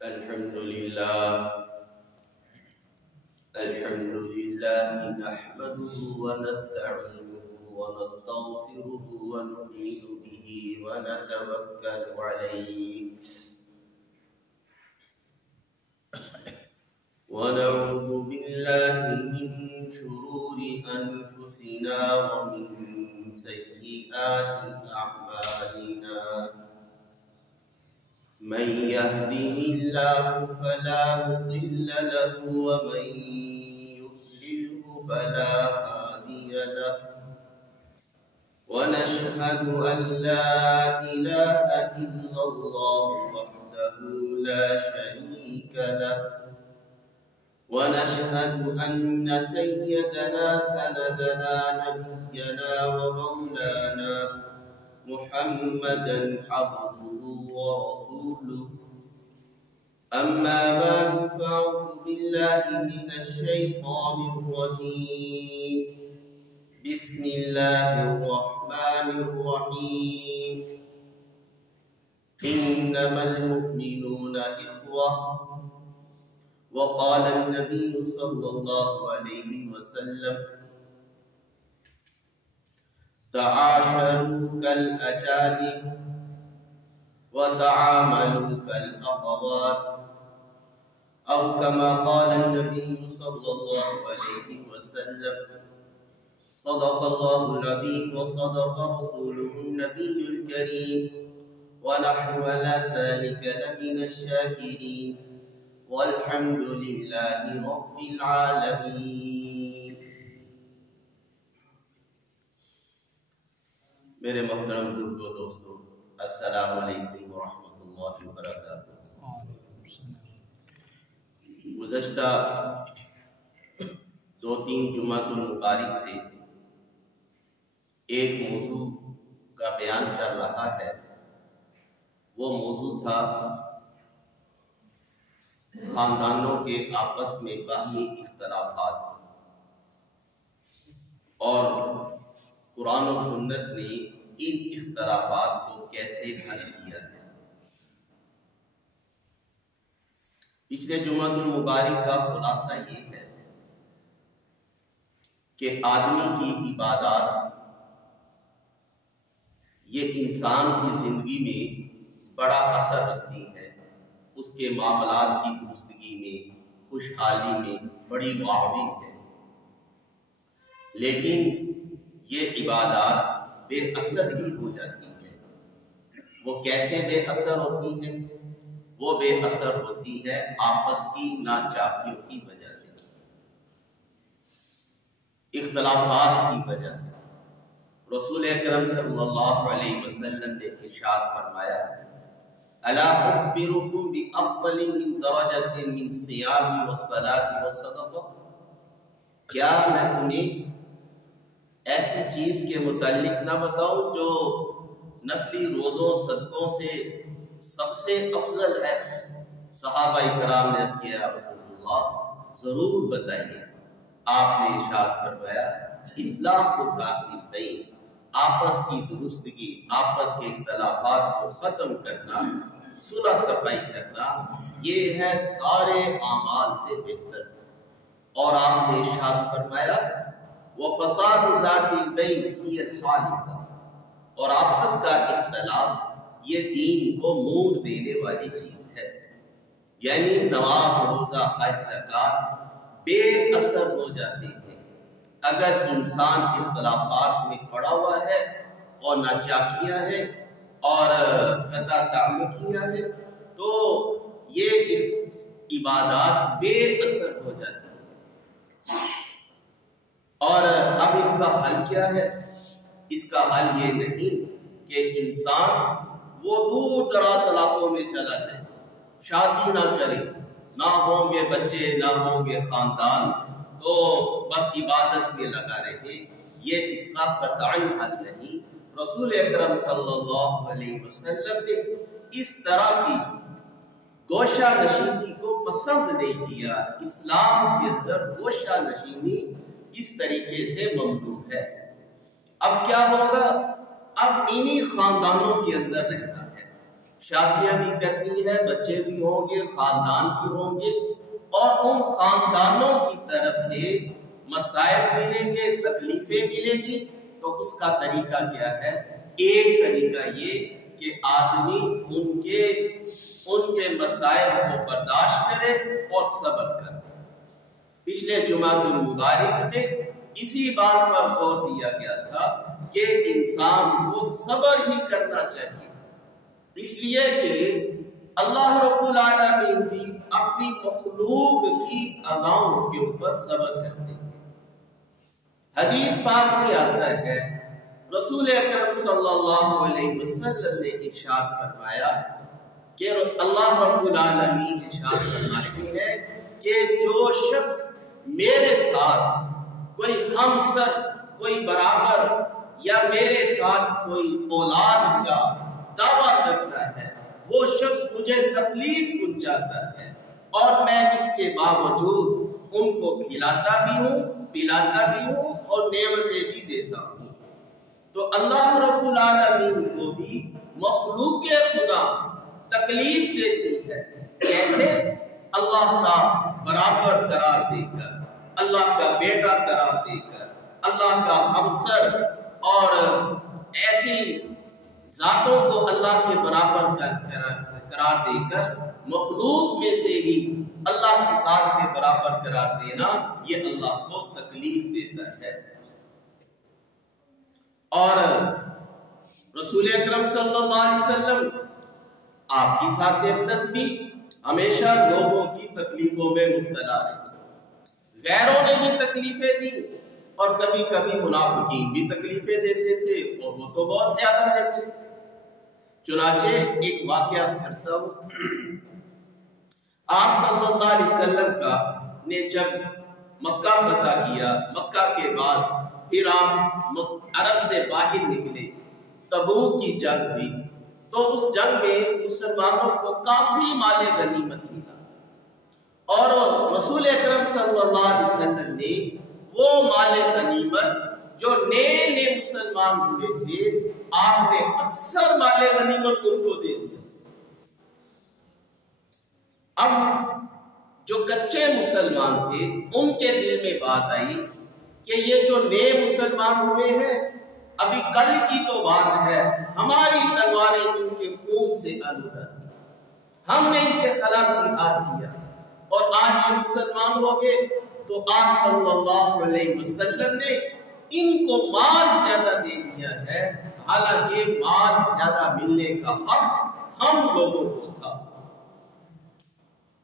الحمد لله نحمده ونستعينه ونستغفره ونؤمن به ونتوكل عليه ونعوذ بالله من شرور أنفسنا ومن سيئات أعمالنا من يهده الله فلا مضل له ومن يضلله فلا هادي له ونشهد أن لا إله إلا الله وحده لا شريك له ونشهد أن سيدنا سندنا نبينا ومولانا محمدا عبده ورسوله أما بعد فأعوذ بالله من الشيطان الرجيم بسم الله الرحمن الرحيم إنما المؤمنون إخوة وقال النبي صلى الله عليه وسلم تعاشروا كالأجانب وتعاملوا كالأخوات أو كما قال النبي صلى الله عليه وسلم صدق الله العظيم وصدق رسوله النبي الكريم ونحن على ذلك لمن الشاكرين والحمد لله رب العالمين. میرے محترم بزرگوں و دوستو، السلام علیکم ورحمۃ اللہ وبرکاتہ۔ گزشتہ 2-3 جمعۃ المبارک سے ایک موضوع کا بیان چل رہا ہے۔ وہ موضوع تھا خاندانوں کے آپس میں باہمی اختلافات، اور قرآن و سنت نے ان اختلافات کو کیسے حل کیا ہے۔ پچھلے جمعۃ المبارک کا خلاصہ یہ ہے کہ آدمی کی عبادات یہ انسان کی زندگی میں بڑا اثر رکھتی ہے، اس کے معاملات کی درستگی میں، خوشحالی میں بڑی معاون ہے۔ لیکن یہ عبادات بے اثر ہی ہو جاتی ہیں۔ وہ کیسے بے اثر ہوتی ہیں؟ وہ بے اثر ہوتی ہے آپس کی ناچاکیوں کی وجہ سے، اختلافات کی وجہ سے۔ رسول اکرم صلی اللہ علیہ وسلم نے ارشاد فرمایا الا اخبرکم بافضل من درجۃ من صیام والصلاۃ والصدقہ، کیا میں تمہیں ایسی چیز کے متعلق نہ بتاؤں جو نفلی روزوں صدقوں سے سب سے افضل ہے؟ صحابہ کرام نے عرض کیا یا رسول اللہ ضرور بتائیے۔ آپ نے ارشاد فرمایا اصلاح ذات البین، آپس کی درستگی، آپس کے اختلافات کو ختم کرنا، صلح صفائی کرنا، یہ ہے سارے اعمال سے بہتر۔ اور آپ نے ارشاد فرمایا وَفَسَادُ ذَاتِ الْبَيْنِ هِيَ الْحَالِقَةُ، اور آپس کا اختلاف یہ دین کو موڑ دینے والی چیز ہے۔ یعنی نماز، روزہ، حج، زکوٰۃ بے اثر ہو جاتے ہیں اگر انسان اختلافات میں پڑا ہوا ہے اور ناچاکیاں ہیں اور قطع تعلقیاں ہیں، تو یہ عبادات بے اثر ہو جاتی ہیں۔ اور اب ان کا حل کیا ہے؟ اس کا حل یہ نہیں کہ انسان وہ دور دراز علاقوں میں چلا جائے، شادی نہ کرے، نہ ہوں گے بچے، نہ ہوں گے خاندان، تو بس عبادت میں لگا رہے، یہ اس کا قطعی حل نہیں۔ رسول اکرم صلی اللہ علیہ وسلم نے اس طرح کی گوشہ نشینی کو پسند نہیں کیا۔ اسلام کے اندر گوشہ نشینی اس طریقے سے ممنوع ہے۔ اب کیا ہوگا؟ اب انہی خاندانوں کے اندر رہنا ہے، شادیاں بھی کرنی ہے، بچے بھی ہوں گے، خاندان بھی ہوں گے، اور ان خاندانوں کی طرف سے مسائل ملیں گے، تکلیفیں ملیں گی، تو اس کا طریقہ کیا ہے؟ ایک طریقہ یہ کہ آدمی ان کے مسائل کو برداشت کرے اور صبر کرے۔ پچھلے جمعۃ المبارک میں اسی بات پر زور دیا گیا تھا کہ انسان کو صبر ہی کرنا چاہیے، اس لیے کہ اللہ رب العالمین بھی اپنی مخلوق کی اذاؤں کے اوپر صبر کرتے ہیں۔ حدیث پاک میں آتا ہے، رسول اکرم صلی اللہ علیہ وسلم نے ارشاد فرمایا کہ اللہ رب العالمین ارشاد فرماتے ہیں کہ جو شخص میرے ساتھ کوئی ہمسر، کوئی برابر یا میرے ساتھ کوئی اولاد کا دعویٰ کرتا ہے، وہ شخص مجھے تکلیف پہنچاتا ہے اور میں اس کے باوجود ان کو کھلاتا بھی ہوں، پلاتا بھی ہوں اور نعمتیں بھی دیتا ہوں۔ تو اللہ رب العالمین کو بھی مخلوق خدا تکلیف دیتی ہے، کیسے؟ اللہ کا برابر قرار دے کر، اللہ کا بیٹا قرار دے کر، اللہ کا ہمسر اور ایسی ذاتوں کو اللہ کے برابر قرار دے کر مخلوق میں سے ہی اللہ کی ذات کے برابر قرار دینا، یہ اللہ کو تکلیف دیتا ہے۔ اور رسول اکرم صلی اللہ علیہ وسلم آپ کی ذات اقدس بھی ہمیشہ لوگوں کی تکلیفوں میں مبتلا رہی، غیروں نے بھی تکلیفیں دی اور کبھی کبھی منافقین بھی تکلیفیں دیتے تھے، اور وہ تو بہت زیادہ دیتے تھے۔ چنانچہ ایک واقعہ کرتا ہوں، آپ صلی اللہ علیہ وسلم نے جب مکہ فتح کیا، مکہ کے بعد پھر آپ عرب سے باہر نکلے، تبوک کی جنگ ہوئی، تو اس جنگ میں مسلمانوں کو کافی مال غنیمت ملا، اور رسول اکرم صلی اللہ علیہ وسلم نے وہ مال غنیمت جو نئے مسلمان ہوئے تھے، آپ نے اکثر مال غنیمت ان کو دے دیا۔ اب جو کچے مسلمان تھے ان کے دل میں بات آئی کہ یہ جو نئے مسلمان ہوئے ہیں، ابھی کل کی تو بات ہے، ہماری تلواریں ان کے خون سے آلودہ تھی، ہم نے ان کے خلاف جہاد کیا اور آج یہ مسلمان ہو گئے، تو آپ صلی اللہ علیہ وسلم نے ان کو مال زیادہ دے دیا ہے، حالانکہ مال زیادہ ملنے کا حق ہم لوگوں کو تھا۔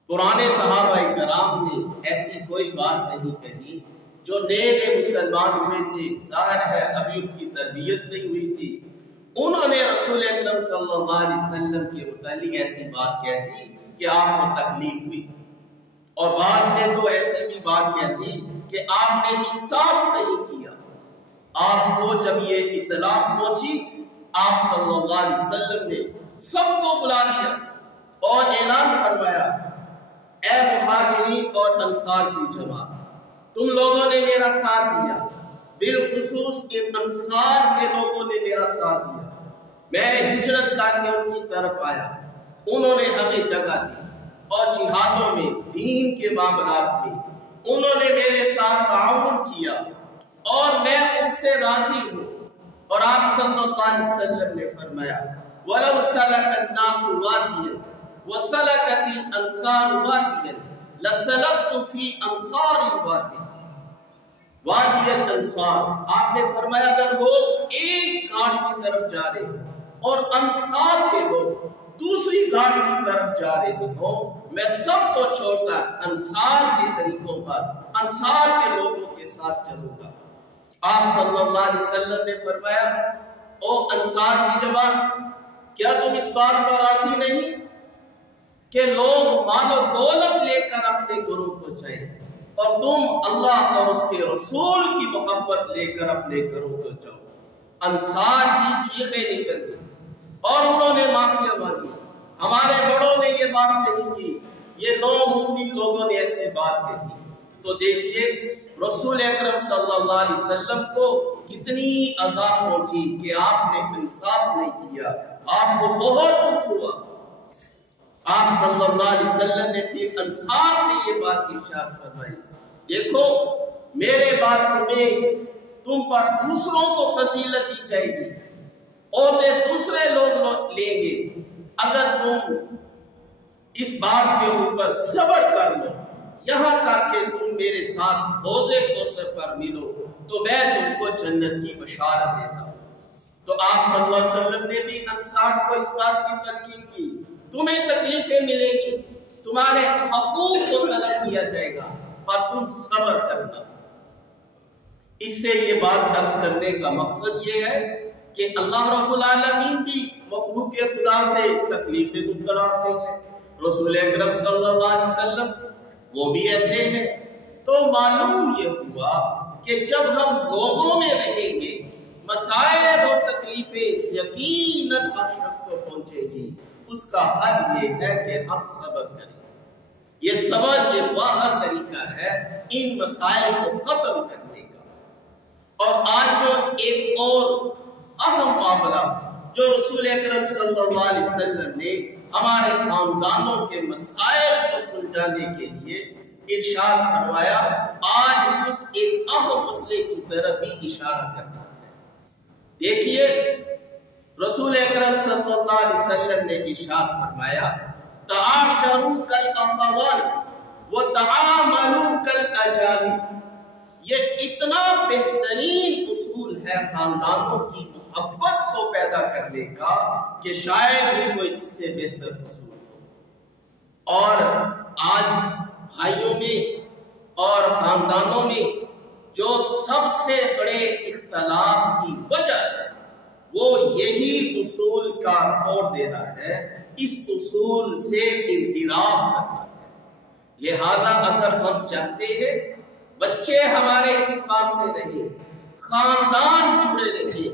پرانے صحابہ کرام نے ایسی کوئی بات نہیں کہی، جو نئے مسلمان ہوئے تھے، ظاہر ہے ابھی ان کی تربیت نہیں ہوئی تھی، انہوں نے رسول اکرم صلی اللہ علیہ وسلم کے متعلق ایسی بات کہہ دی کہ آپ کو تکلیف ہوئی، اور بعض نے تو ایسی بھی بات کہہ دی کہ آپ نے انصاف نہیں کیا۔ آپ کو جب یہ اطلاع پہنچی، آپ صلی اللہ علیہ وسلم نے سب کو بلا لیا اور اعلان فرمایا، اے مہاجرین اور انصار کی جماعت، تم لوگوں نے میرا ساتھ دیا، بالخصوص ان انصار کے لوگوں نے میرا ساتھ دیا، میں ہجرت کر کے ان کی طرف آیا، انہوں نے ہمیں جگہ دی اور جہادوں میں، دین کے معاملات میں انہوں نے میرے ساتھ تعاون کیا اور میں ان سے راضی ہوں۔ اور آپ صلی اللہ علیہ وسلم نے فرمایا، وَلَوْ سَلَكَ النَّاسُ وَادِيًا وَسَلَكَتِ الْأَنصَارُ وَادِيًا لَسَلَكْتُ فِي أَنصَارِ الْوَادِ۔ وادی الانصار، آپ نے فرمایا اگر لوگ ایک گھاٹ کی طرف جا رہے ہیں اور انصار کے لوگ دوسری گھاٹ کی طرف جا رہے ہوں، میں سب کو چھوڑ کر انصار کے طریقوں پر، انصار کے لوگوں کے ساتھ چلوں گا۔ آپ صلی اللہ علیہ وسلم نے فرمایا، او انصار کی جماعت، کیا تم اس بات پر راضی نہیں کہ لوگ مال و دولت لے کر اپنے گھروں کو جائیں اور تم اللہ اور اس کے رسول کی محبت لے کر اپنے گھروں کو جاؤ؟ انصار کی چیخیں نکل گئی اور انہوں نے معافی مانگی، ہمارے بڑوں نے یہ بات نہیں کی، یہ نو مسلم لوگوں نے ایسی بات کہی۔ تو دیکھیے رسول اکرم صلی اللہ علیہ وسلم کو کتنی عذاب پہنچی کہ آپ نے انصاف نہیں کیا، آپ کو بہت دکھ ہوا، آپ صلی اللہ علیہ وسلم نے پھر انصار سے یہ بات ارشاد فرمائی، دیکھو میرے بعد تم پر دوسروں کو فضیلت دی جائے گی، عہدے دوسرے لوگ لیں گے، اگر تم اس بات کے اوپر صبر کر لو یہاں تک کہ تم میرے ساتھ حوض کوثر پر ملو تو میں تم کو جنت کی بشارت دیتا ہوں۔ تو آپ صلی اللہ علیہ وسلم نے بھی انصار کو اس بات کی تلقین کی، تمہیں تکلیفیں ملیں گی، تمہارے حقوق کو طلب کیا جائے گا، پر تم صبر کرنا۔ اس سے یہ بات عرض کرنے کا مقصد یہ ہے کہ اللہ رب العالمین بھی مخلوق خدا سے تکلیف میں مبتلا ہوتے ہیں، رسول اکرم صلی اللہ علیہ وسلم وہ بھی ایسے ہیں۔ تو معلوم یہ ہوا کہ جب ہم لوگوں میں رہیں گے مسائل اور تکلیفیں یقیناً ہر شخص کو پہنچے گی، اس کا حل یہ ہے کہ ہم صبر کریں۔ یہ صبر یہ واحد طریقہ ہے ان مسائل کو ختم کرنے کا۔ اور آج جو ایک اور اہم معاملہ جو رسول اکرم صلی اللہ علیہ وسلم نے ہمارے خاندانوں کے مسائل کو سلجھانے کے لیے ارشاد فرمایا، آج اس ایک اہم مسئلے کی طرف بھی اشارہ کرنا ہے۔ دیکھیے رسول اکرم صلی اللہ علیہ وسلم نے ارشاد فرمایا، تعاشروا کالاخوان وتعاملوا کالاجانب۔ یہ اتنا بہترین اصول ہے خاندانوں کی محبت کو پیدا کرنے کا کہ شاید ہی کوئی اس سے بہتر اصول ہو۔ اور آج بھائیوں میں اور خاندانوں میں جو سب سے بڑے اختلاف کی وجہ ہے وہ یہی اصول کا توڑ دینا ہے، اس اصول سے انحراف کرنا ہے۔ لہذا اگر ہم چاہتے ہیں بچے ہمارے اتفاق سے رہیں، خاندان جڑے رہے،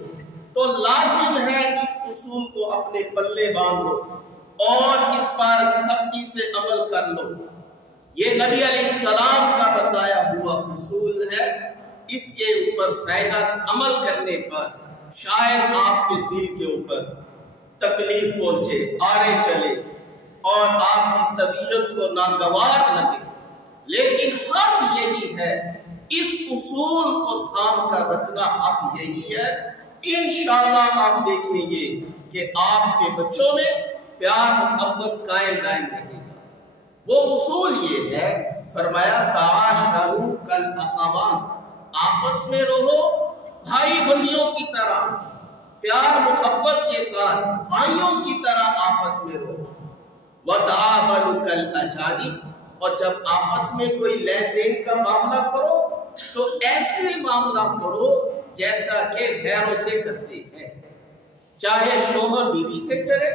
تو لازم ہے اس اصول کو اپنے پلے باندھ لو اور اس پر سختی سے عمل کر لو۔ یہ نبی علیہ السلام کا بتایا ہوا اصول ہے، اس کے اوپر فائدہ عمل کرنے پر شاید آپ کے دل کے اوپر تکلیف پہنچے، آرے چلے اور آپ کی طبیعت کو ناگوار لگے، لیکن حق یہی ہے، اس اصول کو تھام کر رکھنا حق یہی ہے۔ انشاءاللہ آپ دیکھیں گے کہ آپ کے بچوں میں پیار محبت قائم دائم رہے گا۔ وہ اصول یہ ہے، فرمایا تعاشروا کالاخوان، آپس میں رہو بھائی بندیوں کی طرح، پیار محبت کے ساتھ بھائیوں کی طرح آپس میں رہو۔ وتعاملوا کالاجانب، اور جب آپس میں کوئی لین دین کا معاملہ کرو تو ایسے معاملہ کرو جیسا کہ غیروں سے کرتے ہیں، چاہے شوہر بیوی سے کرے،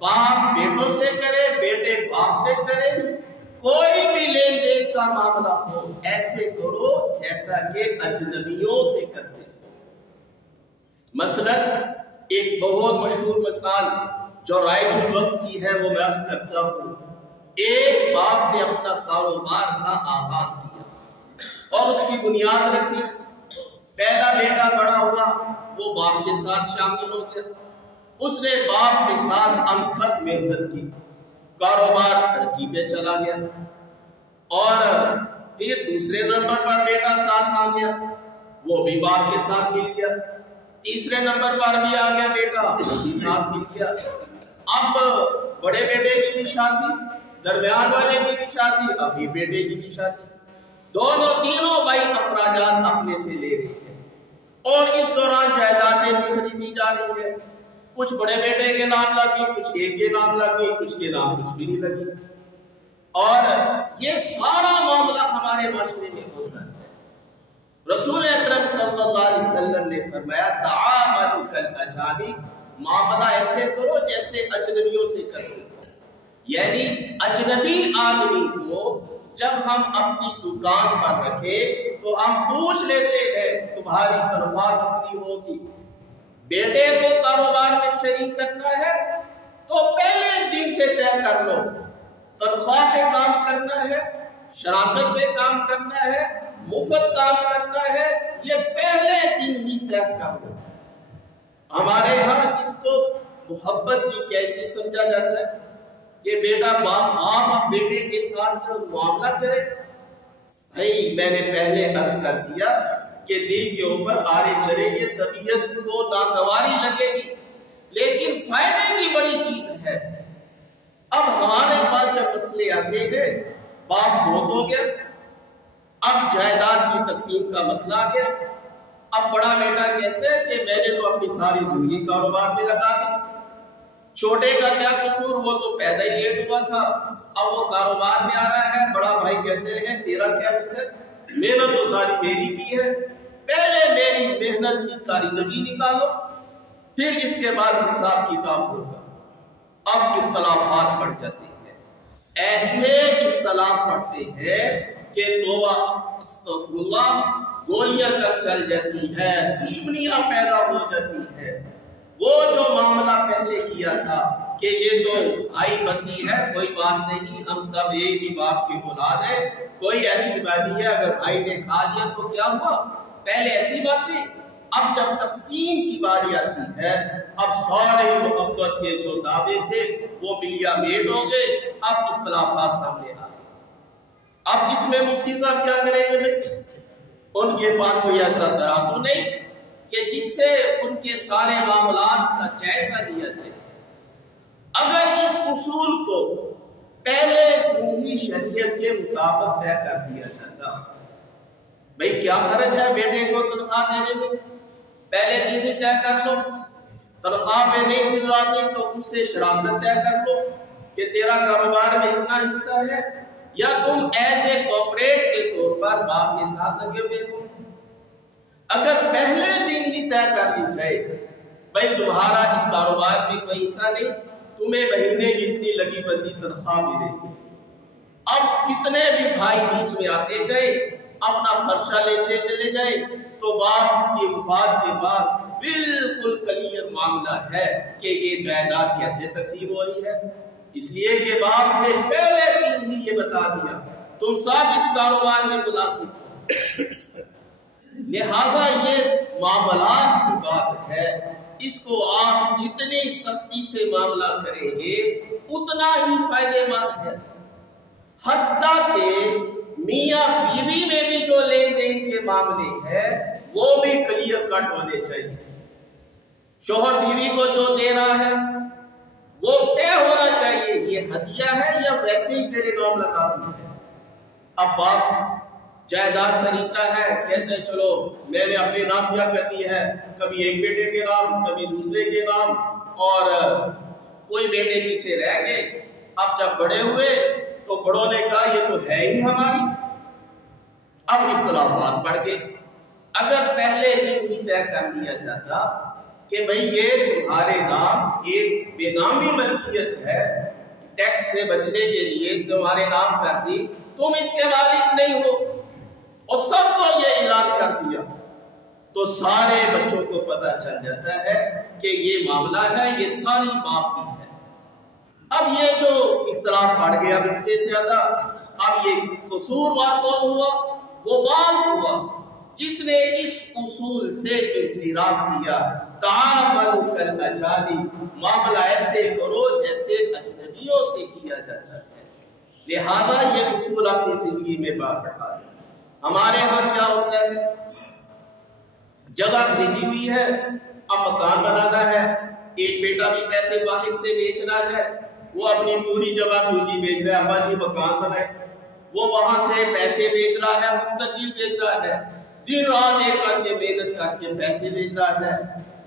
باپ بیٹوں سے کرے، بیٹے باپ سے کرے، کوئی بھی لین دین کا معاملہ ہو ایسے کرو جیسا کہ اجنبیوں سے کرتے ہیں۔ مثلا ایک بہت مشہور مثال جو رائج الوقت کی ہے وہ میں عرض کرتا ہوں۔ ایک باپ نے اپنا کاروبار کا آغاز کیا اور اس کی بنیاد رکھی، پہلا بیٹا بڑا ہوا، وہ باپ کے ساتھ شامل ہو گیا، اس نے باپ کے ساتھ انتھک محنت کی، کاروبار ترقی پہ چلا گیا، اور پھر دوسرے نمبر پر بیٹا ساتھ آ گیا، وہ بھی باپ کے ساتھ مل گیا، تیسرے نمبر پر بھی آ گیا بیٹا، وہ بھی ساتھ مل گیا۔ اب بڑے بیٹے کی بھی شادی، درمیان والے کی بھی شادی، ابھی بیٹے کی بھی شادی، دونوں تینوں بھائی اخراجات اپنے سے لے رہے ہیں، اور اس دوران جائیدادیں بھی خریدی جا رہی ہیں، کچھ بڑے بیٹے کے نام لگی، کچھ ایک کے نام لگی، کچھ کے نام کچھ بھی نہیں لگی، اور یہ سارا معاملہ ہمارے معاشرے میں ہوتا ہے۔ رسول اکرم صلی اللہ علیہ وسلم نے فرمایا تعاملوا کالاجانب، معاملہ ایسے کرو جیسے اجنبیوں سے کرو، یعنی اجنبی آدمی کو جب ہم اپنی دکان پر رکھے تو ہم پوچھ لیتے ہیں تمہاری تنخواہ کتنی ہوگی۔ بیٹے کو کاروبار میں شریک کرنا ہے تو پہلے دن سے طے کر لو، تنخواہ پہ کام کرنا ہے، شراکت پہ کام کرنا ہے، مفت کام کرنا ہے، یہ پہلے دن ہی طے کر لو۔ ہمارے ہاں اس کو محبت کی قیدی سمجھا جاتا ہے، کہ بیٹا باپ بیٹے کے ساتھ معاملہ کرے؟ بھائی میں نے پہلے عرض کر دیا کہ دل کے اوپر آرے چلے گے، طبیعت کو ناگواری لگے گی، لیکن فائدے کی بڑی چیز ہے۔ اب ہمارے پاس جب مسئلے آتے ہیں، باپ فوت ہو گیا، اب جائیداد کی تقسیم کا مسئلہ آ گیا، اب بڑا بیٹا کہتے ہیں کہ میں نے تو اپنی ساری زندگی کاروبار میں لگا دی، چھوٹے کا کیا قصور، وہ تو پیدا ہی لیٹ ہوا تھا، اب وہ کاروبار میں آ رہا ہے۔ بڑا بھائی کہتے ہیں تیرا کیا حصہ، محنت تو ساری میری کی ہے، پہلے میری محنت کی کارکردگی نکالو، پھر اس کے بعد حساب کتاب ہوگا۔ اب اختلافات بڑھ جاتے ہیں، ایسے اختلاف پڑتے ہیں کہ توبہ استغفر اللہ، گولیاں تک چل جاتی ہے، دشمنیاں پیدا ہو جاتی ہے۔ وہ جو معاملہ پہلے کیا تھا کہ یہ تو بھائی بندی ہے، کوئی بات نہیں، ہم سب ایک ہی باپ کے اولاد ہیں، کوئی ایسی بات نہیں ہے، اگر بھائی نے کھا لیا تو کیا ہوا، پہلے ایسی باتیں۔ اب جب تقسیم کی باری آتی ہے، اب سارے محبت کے جو دعوے تھے وہ ملیا میٹ ہو گئے، اب اختلافات سامنے آ گئے۔ اب اس میں مفتی صاحب کیا کریں گے بھائی؟ ان کے پاس کوئی ایسا ترازو نہیں کہ جس سے ان کے سارے معاملات کا جائزہ لیا جائے۔ اگر اس اصول کو پہلے دن ہی شریعت کے مطابق طے کر دیا جاتا، بھائی کیا حرج ہے بیٹے کو تنخواہ دینے میں، پہلے دن ہی طے کر لو، تنخواہ میں نہیں مل رہا تھی تو اس سے شراکت طے کر لو کہ تیرا کاروبار میں اتنا حصہ ہے، یا تم ایسے کوپریٹ کے طور پر باپ کے ساتھ لگے ہوئے ہو۔ اگر پہلے دن ہی طے کر لی جائے بھائی تمہارا اس کاروبار میں کوئی حصہ نہیں، تمہیں مہینے کی اتنی لگی بندی تنخواہ ملے گی، اب کتنے بھی بھائی بیچ میں آتے جائے، اپنا خرچہ لیتے چلے جائے، تو باپ کی وفات کے بعد بالکل کلیئر معاملہ ہے کہ یہ جائیداد کیسے تقسیم ہو رہی ہے۔ اس لیے کہ باپ نے پہلے دن ہی یہ بتا دیا تم سب اس کاروبار میں ملازم ہو، لہذا یہ معاملات کی بات ہے، اس کو آپ جتنی سختی سے معاملہ کریں گے اتنا ہی فائدے مند ہے۔ حتیٰ کہ میاں بیوی میں بھی جو لین دین کے معاملے ہیں وہ بھی کلیئر کٹ ہونے چاہیے۔ شوہر بیوی کو جو دے رہا ہے وہ طے ہونا چاہیے، یہ ہدیہ ہے یا ویسے ہی تیرے نام لگا دی ہے۔ اب باپ جائیداد خریدتا ہے، کہتے ہیں چلو میں نے اپنے نام کیا کرنی ہے، کبھی ایک بیٹے کے نام کبھی دوسرے کے نام، اور کوئی بیٹے پیچھے رہ گئے۔ اب جب بڑے ہوئے تو بڑوں نے کہا یہ تو ہے ہی ہماری، اب اختلافات بڑھ گئے۔ اگر پہلے دن ہی طے کر لیا جاتا کہ بھئی یہ تمہارے نام ایک بے نامی ملکیت ہے، ٹیکس سے بچنے کے لیے تمہارے نام کر دی، تم اس کے مالک نہیں ہو، اور سب کو یہ اعلان کر دیا، تو سارے بچوں کو پتہ چل جاتا ہے کہ یہ معاملہ ہے، یہ ساری باپ کی ہے۔ اب یہ جو اختلاف بڑھ گیا اتنے سے زیادہ، اب یہ قصوروار کون ہوا؟ وہ باپ ہوا جس نے اس اصول سے انحراف کیا۔ تعاملوا کالاجانب، معاملہ ایسے کرو جیسے اجنبیوں سے کیا جاتا ہے۔ لہذا یہ اصول اپنی زندگی میں بٹھا دیں۔ ہمارے ہاں کیا ہوتا ہے، جگہ خریدی ہوئی ہے، اب مکان بنانا ہے، ایک بیٹا بھی پیسے باہر سے بیچنا ہے، وہ اپنی پوری جگہ پوجی بیچ رہا ہے، ابا جی مکان بنائے، وہ وہاں سے پیسے بیچ رہا ہے، مستقل بیچ رہا ہے، دن رات ایک کر کے محنت کر کے پیسے بیچ رہا ہے،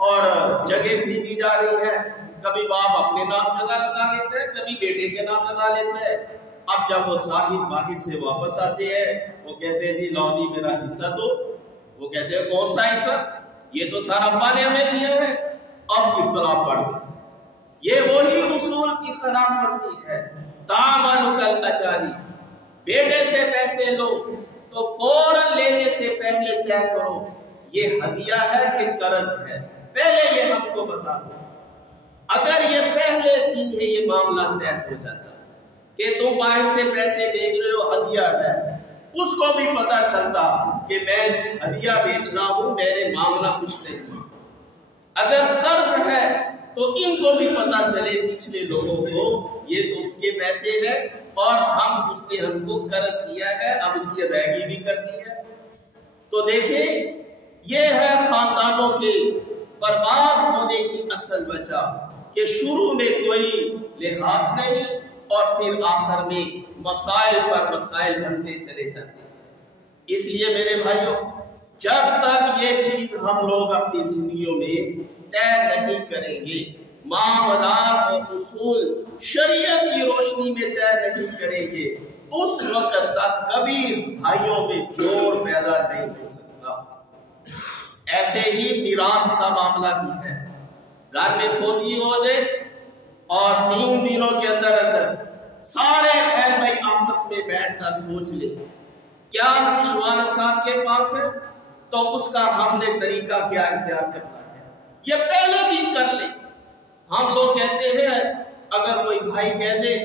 اور جگہ خریدی جا رہی ہے۔ کبھی باپ اپنے نام جگہ لگا لیتا ہے، کبھی بیٹے کے نام لگا لیتا ہے۔ اب جب وہ صاحب باہر سے واپس آتے ہیں، وہ کہتے ہیں جی لو جی میرا حصہ دو، وہ کہتے ہیں کون سا حصہ، یہ تو سارا ابا نے ہمیں دیا ہے۔ اب اختلاف بڑھ گیا، یہ وہی اصول کی خلاف ورزی ہے۔ تعاملوا کالاجانب، بیٹے سے پیسے لو تو فوراً لینے سے پہلے طے کرو یہ ہدیہ ہے کہ قرض ہے، پہلے یہ ہم کو بتا دو۔ اگر یہ پہلے دن ہے یہ معاملہ طے ہو جاتا کہ تم باہر سے پیسے بیچ رہے ہو، ہدیہ ہے، اس کو بھی پتا چلتا کہ میں ہدیہ بیچ رہا ہوں، میرے معاملہ کچھ نہیں۔ اگر قرض ہے تو ان کو بھی پتا چلے پچھلے لوگوں کو یہ تو اس کے پیسے ہیں اور اس نے ہم کو قرض دیا ہے، اب اس کی ادائیگی بھی کرنی ہے۔ تو دیکھیں یہ ہے خاندانوں کے برباد ہونے کی اصل وجہ کہ شروع میں کوئی لحاظ نہیں اور پھر آخر میں مسائل پر مسائل بنتے چلے جاتے ہیں۔ اس لیے میرے بھائیوں، جب تک یہ چیز ہم لوگ اپنی زندگیوں میں طے نہیں کریں گے، معاملات اور اصول شریعت کی روشنی میں طے نہیں کریں گے، اس وقت تک کبھی بھائیوں میں جوڑ پیدا نہیں ہو سکتا۔ ایسے ہی میراث کا معاملہ بھی ہے۔ گھر میں فوتی ہو جائے اور 3 دنوں کے اندر سارے بہن بھائی آپس میں بیٹھ کر سوچ لے کیا کچھ والد صاحب کے پاس ہے، تو اس کا ہم نے طریقہ کیا اختیار کرنا ہے یہ پہلے دن کر لے۔ ہم لوگ کہتے ہیں اگر کوئی بھائی کہہ دے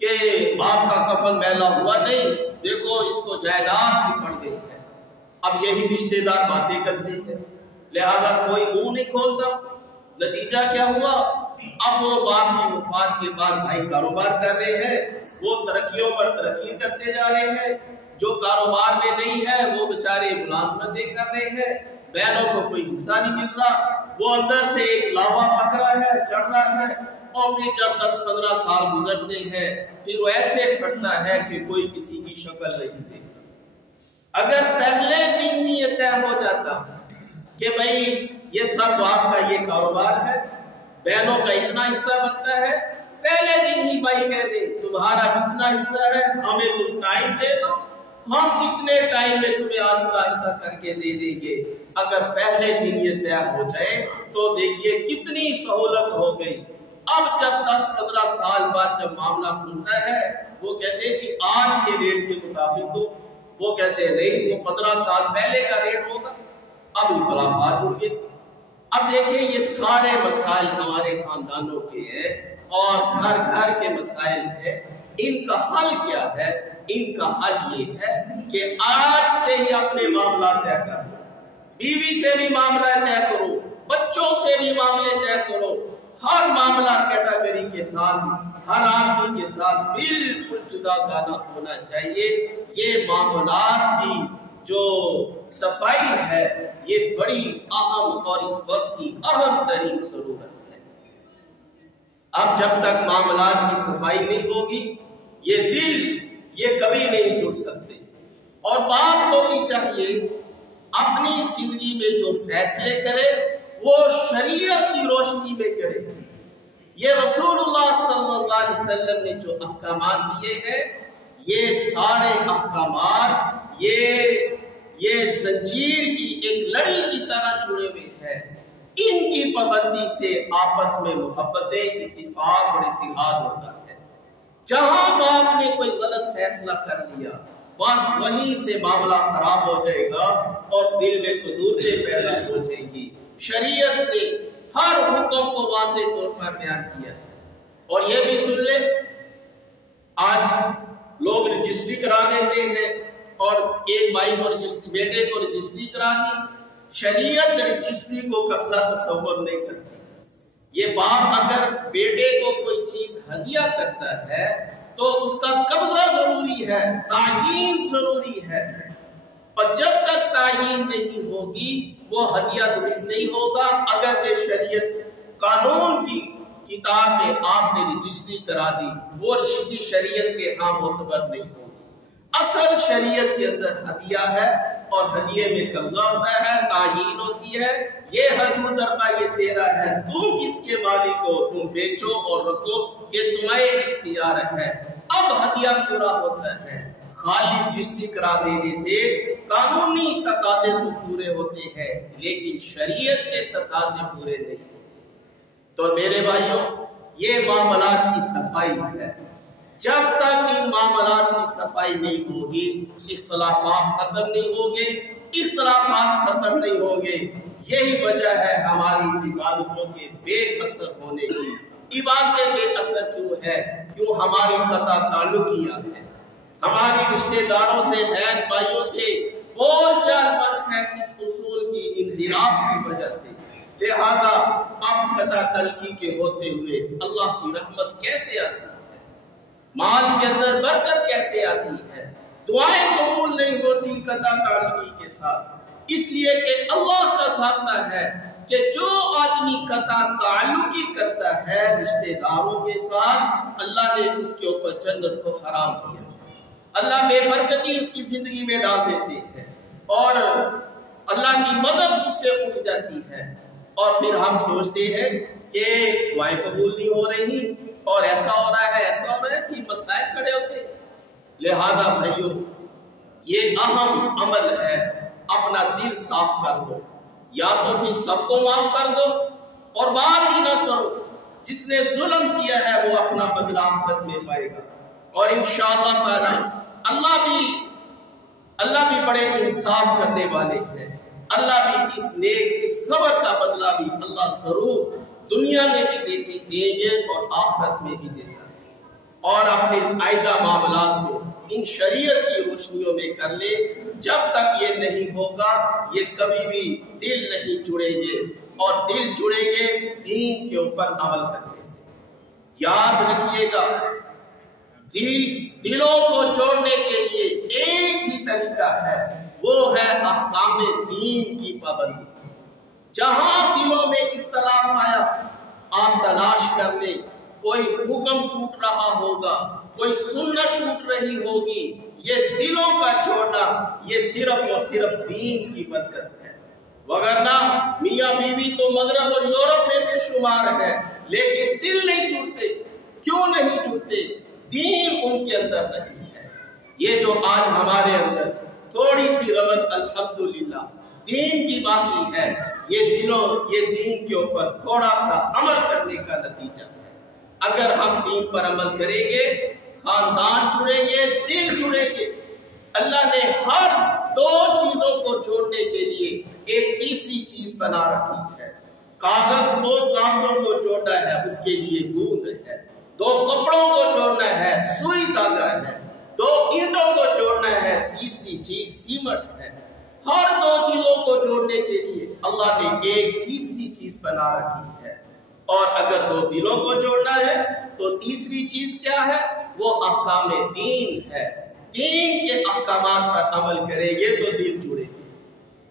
کہ باپ کا کفن میلا ہوا نہیں، دیکھو اس کو جائیداد بھی پڑ گئی ہے، اب یہی رشتہ دار باتیں کرتے ہیں، لہذا کوئی منہ نہیں کھولتا۔ نتیجہ کیا ہوا؟ اب وہ باپ کی وفات کے بعد بھائی کاروبار کر رہے ہیں، وہ ترقیوں پر ترقی کرتے جا رہے ہیں، جو کاروبار میں نہیں ہے وہ بیچارے ملازمتیں کر رہے ہیں، بہنوں کو کوئی حصہ نہیں مل رہا، وہ اندر سے ایک لاوا پک رہا ہے، چڑھ رہا ہے، اور پھر جب 10-15 سال گزرتے ہیں پھر وہ ایسے پھٹتا ہے کہ کوئی کسی کی شکل نہیں دیکھتا۔ اگر پہلے دن ہی یہ طے ہو جاتا کہ بھائی یہ سب باپ کا یہ کاروبار ہے، بہنوں کا اتنا حصہ بنتا ہے، پہلے دن ہی بھائی کہہ دے تمہارا اتنا حصہ ہے، ہمیں تم ٹائم دے دو، ہم اتنے ٹائم میں تمہیں آہستہ آہستہ کر کے دے دیں گے۔ اگر پہلے دن یہ طے ہو جائے تو دیکھیے کتنی سہولت ہو گئی۔ اب جب 10-15 سال بعد جب معاملہ کھلتا ہے وہ کہتے ہیں جی آج کے ریٹ کے مطابق دو، وہ کہتے ہیں نہیں وہ 15 سال پہلے کا ریٹ ہوگا۔ اب اختلافات جڑ گئے۔ اب دیکھیں یہ سارے مسائل ہمارے خاندانوں کے ہیں اور گھر گھر کے مسائل ہیں، ان کا حل کیا ہے؟ ان کا حل یہ ہے کہ آج سے ہی اپنے معاملات طے کرو، بیوی سے بھی معاملہ طے کرو، بچوں سے بھی معاملے طے کرو، ہر معاملہ کیٹیگری کے ساتھ، ہر آدمی کے ساتھ بالکل جدا گانا ہونا چاہیے۔ یہ معاملات کی جو صفائی ہے یہ بڑی اہم اور اس وقت کی اہم ترین ضرورت ہے۔ اب جب تک معاملات کی صفائی نہیں ہوگی یہ دل یہ کبھی نہیں جڑ سکتے، اور باپ کو بھی چاہیے اپنی زندگی میں جو فیصلے کرے وہ شریعت کی روشنی میں کرے۔ یہ رسول اللہ صلی اللہ علیہ وسلم نے جو احکامات دیے ہیں یہ سارے احکامات یہ زنجیر کی ایک لڑی کی طرح جڑے ہوئے ہیں۔ ان کی پابندی سے آپس میں محبتیں، اتفاق اور اتحاد ہوتا ہے۔ جہاں باپ نے کوئی غلط فیصلہ کر لیا بس وہیں سے معاملہ خراب ہو جائے گا اور دل میں قدورتیں پیدا ہو جائیں گی۔ شریعت نے ہر حکم کو واضح طور پر بیان کیا ہے۔ اور یہ بھی سن لے، آج لوگ رجسٹری کرا دیتے ہیں اور ایک بھائی کو بیٹے کو رجسٹری کرا دی، شریعت رجسٹری کو قبضہ تصور نہیں کرتی۔ یہ باپ اگر بیٹے کو کوئی چیز ہدیہ کرتا ہے تو اس کا قبضہ ضروری ہے، تعیین ضروری ہے، اور جب تک تعیین نہیں ہوگی وہ ہدیہ درست نہیں ہوگا۔ اگر یہ شریعت قانون کی کتاب میں آپ نے رجسٹری کرا دی وہ رجسٹری شریعت کے ہاں معتبر نہیں ہوگی۔ اصل شریعت کے اندر ہدیہ ہے اور ہدیے میں قبضہ ہوتا ہے، تعیین ہوتی ہے، یہ حدود اربع یہ تیرا ہے، تم اس کے مالک ہو، تم بیچو اور رکھو، یہ تمہیں اختیار ہے۔ اب ہدیہ پورا ہوتا ہے۔ خالی رجسٹری کرا دینے سے قانونی تقاضے تو پورے ہوتے ہیں لیکن شریعت کے تقاضے پورے نہیں ہوتے۔ تو میرے بھائیوں یہ معاملات کی صفائی ہے۔ جب تک ان معاملات کی صفائی نہیں ہوگی اختلافات ختم نہیں ہوگے، اختلافات ختم نہیں ہوگے۔ یہی وجہ ہے ہماری عبادتوں کے بے اثر ہونے کی۔ عبادتیں بے اثر کیوں ہے؟ کیوں ہماری قطع تعلقیاں ہیں، ہماری رشتہ داروں سے، بہن بھائیوں سے بول چال بند ہے اس اصول کی انحراف کی وجہ سے۔ لہذا اب قطع تلقی کے ہوتے ہوئے اللہ کی رحمت کیسے آتی ہے، مال کے اندر برکت کیسے آتی ہے، دعائیں قبول نہیں ہوتی قطع تعلقی کے ساتھ، اس لیے کہ اللہ کا ضابطہ ہے کہ جو آدمی قطع تعلقی کرتا ہے رشتہ داروں کے ساتھ، اللہ نے اس کے اوپر جنت کو حرام کیا، اللہ بے برکتی اس کی زندگی میں ڈال دیتے ہیں اور اللہ کی مدد اس سے اٹھ جاتی ہے، اور پھر ہم سوچتے ہیں کہ دعائیں قبول نہیں ہو رہی اور ایسا ہو رہا ہے ایسا ہو رہا ہے، کہ مسائل کھڑے ہوتے ہیں۔ لہذا بھائیو یہ اہم عمل ہے، اپنا دل صاف کر دو، یا تو پھر سب کو معاف کر دو اور بات ہی نہ کرو، جس نے ظلم کیا ہے وہ اپنا بدلہ آخرت میں پائے گا، اور انشاءاللہ تعالی اللہ بھی بڑے انصاف کرنے والے ہیں، اللہ بھی اس صبر کا بدلہ بھی اللہ ضرور دنیا میں بھی دیں گے اور آخرت میں بھی دیتا ہے۔ اور اپنے آئندہ معاملات کو ان شریعت کی روشنیوں میں کر لے، جب تک یہ نہیں ہوگا یہ کبھی بھی دل نہیں جڑیں گے، اور دل جڑیں گے دین کے اوپر عمل کرنے سے۔ یاد رکھیے گا دلوں کو جوڑنے کے لیے ایک ہی طریقہ ہے، وہ ہے احکام دین کی پابندی۔ جہاں دلوں میں اختلاف آیا آپ تلاش کر لیں، کوئی حکم ٹوٹ رہا ہوگا، کوئی سنت ٹوٹ رہی ہوگی، یہ دلوں کا جوڑنا یہ صرف اور صرف دین کی برکت ہے، وگرنہ میاں بیوی تو مغرب اور یورپ میں بھی شمار ہے، لیکن دل نہیں جڑتے۔ کیوں نہیں جڑتے؟ دین ان کے اندر نہیں ہے۔ یہ جو آج ہمارے اندر تھوڑی سی رغبت الحمدللہ دین کی باقی ہے، یہ دین کے اوپر تھوڑا سا عمل کرنے کا نتیجہ ہے۔ اگر ہم دین پر عمل کریں گے، خاندان جڑیں گے، دل جڑیں گے۔ اللہ نے ہر دو چیزوں کو جوڑنے کے لیے ایک تیسری چیز بنا رکھی ہے۔ دو کاغذوں کو جوڑنا ہے، اس کے لیے گوند ہے، دو کپڑوں کو جوڑنا ہے، سوئی دھاگا ہے، دو اینٹوں کو جوڑنا ہے، تیسری چیز سیمنٹ ہے۔ ہر دو چیزوں کو جوڑنے کے لیے اللہ نے ایک تیسری چیز بنا رکھی ہے، اور اگر دو دلوں کو جوڑنا ہے تو تیسری چیز کیا ہے؟ وہ احکام دین ہے۔ دین کے احکامات پر عمل کریں گے تو دل جڑیں گے،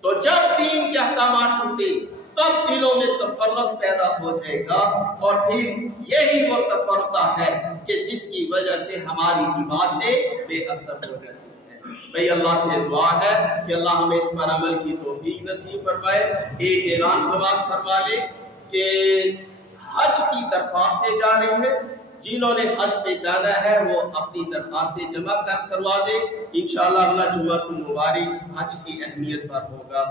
تو جب دین کے احکامات ٹوٹے تب دلوں میں تفرق پیدا ہو جائے گا، اور پھر یہی وہ تفرقہ ہے کہ جس کی وجہ سے ہماری عبادتیں بے اثر ہو جاتی ہیں۔ بھئی اللہ سے دعا ہے کہ اللہ ہمیں اس پر عمل کی توفیق نصیب فرمائے۔ ایک اعلان سماعت فرما لے کہ حج کی درخواستیں جا رہی ہیں، جنہوں نے حج پہ جانا ہے وہ اپنی درخواستیں جمع کروا دے، انشاءاللہ اگلا جمعہ المبارک حج کی اہمیت پر ہوگا۔